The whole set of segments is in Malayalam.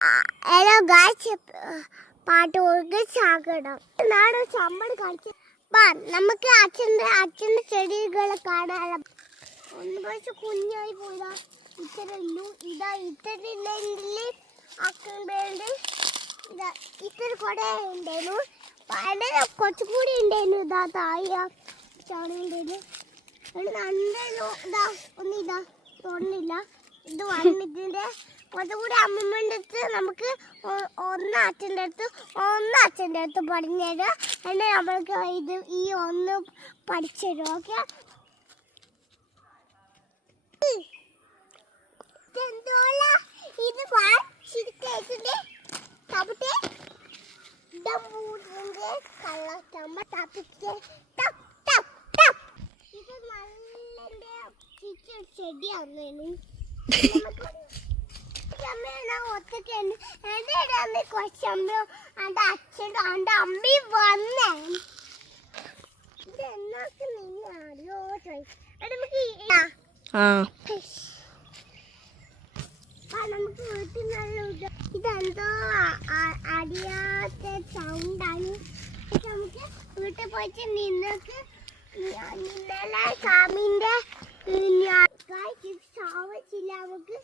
ഹലോ ഗായ്സ്, പാട്ട് ചാകണം നാടോ ചമ്മട് കളിച്ച് നമുക്ക് അച്ഛൻ്റെ ചെടികളെ കാണാൻ. ഒന്ന് പക്ഷെ കുഞ്ഞായി പോയതാ. ഇത്തരല്ലു ഇതാ ഇത്തരത്തിൽ ആക്കേണ്ടത്. ഇതാ ഇത്ര കുറെ ഉണ്ടായിരുന്നു. വളരെ കുറച്ചുകൂടി ഉണ്ടായിരുന്നു. ഇതാ തായ ചാണുണ്ടായിരുന്നു. ഇതാ ഒന്നും ഇതാ തോന്നില്ല. ഇത് വന്നിട്ടിൻ്റെ കുറച്ചുകൂടി അമ്മമ്മൻ്റെ അടുത്ത് നമുക്ക് ഒന്ന് അച്ഛൻ്റെ അടുത്ത് പറഞ്ഞുതരും. എന്നാൽ നമ്മൾക്ക് ഇത് ഈ ഒന്ന് പഠിച്ചുതരും. ഓക്കെ, ഇത് ശരിക്കും തപ്പിട്ട് കള്ളച്ചമ്മ തപ്പിച്ച് ഇത് നല്ല ചെടിയായിരുന്നു. ഒറ്റയ്ക്ക് കുറച്ചമ്മ എൻ്റെ അച്ഛനും എൻ്റെ അമ്മയും വന്നേ. ഇത് എന്നൊക്കെ നിങ്ങൾ അറിയോ? നമുക്ക് നമുക്ക് വീട്ടിൽ നല്ല ഇതെന്തോ അറിയാത്ത സൗണ്ടാണ്. നമുക്ക് വീട്ടിൽ പോയിട്ട് നിങ്ങൾക്ക് ഇന്നലെ സ്വാമിൻ്റെ സാവച്ചില്ല. നമുക്ക്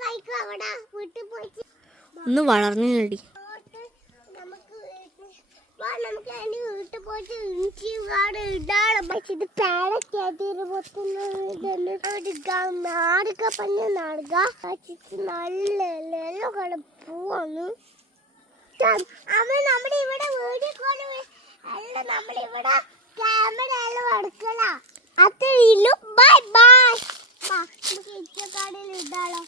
കഴിക്കും. അവിടെ വീട്ടിൽ പോയിട്ട് ഒന്ന് വളർന്നില്ലടി. നമുക്ക് അതിന് വീട്ടിൽ പോയിട്ട് ഇഞ്ചി കാട് ഇടാണ്. പക്ഷെ ഇത് പേരക്കായിട്ട് നാടുക പഞ്ഞ നാടുക നല്ല കട പോവാണ്. അവൻ നമ്മുടെ ഇവിടെ വീഡിയോ കോള് എല്ലാം നമ്മളിവിടെ ക്യാമറ എല്ലാം എടുക്കല. അത്രയിലും ബൈ ബൈ. നമുക്ക് ഇഞ്ചിക്കാടിൽ ഇടാളോ.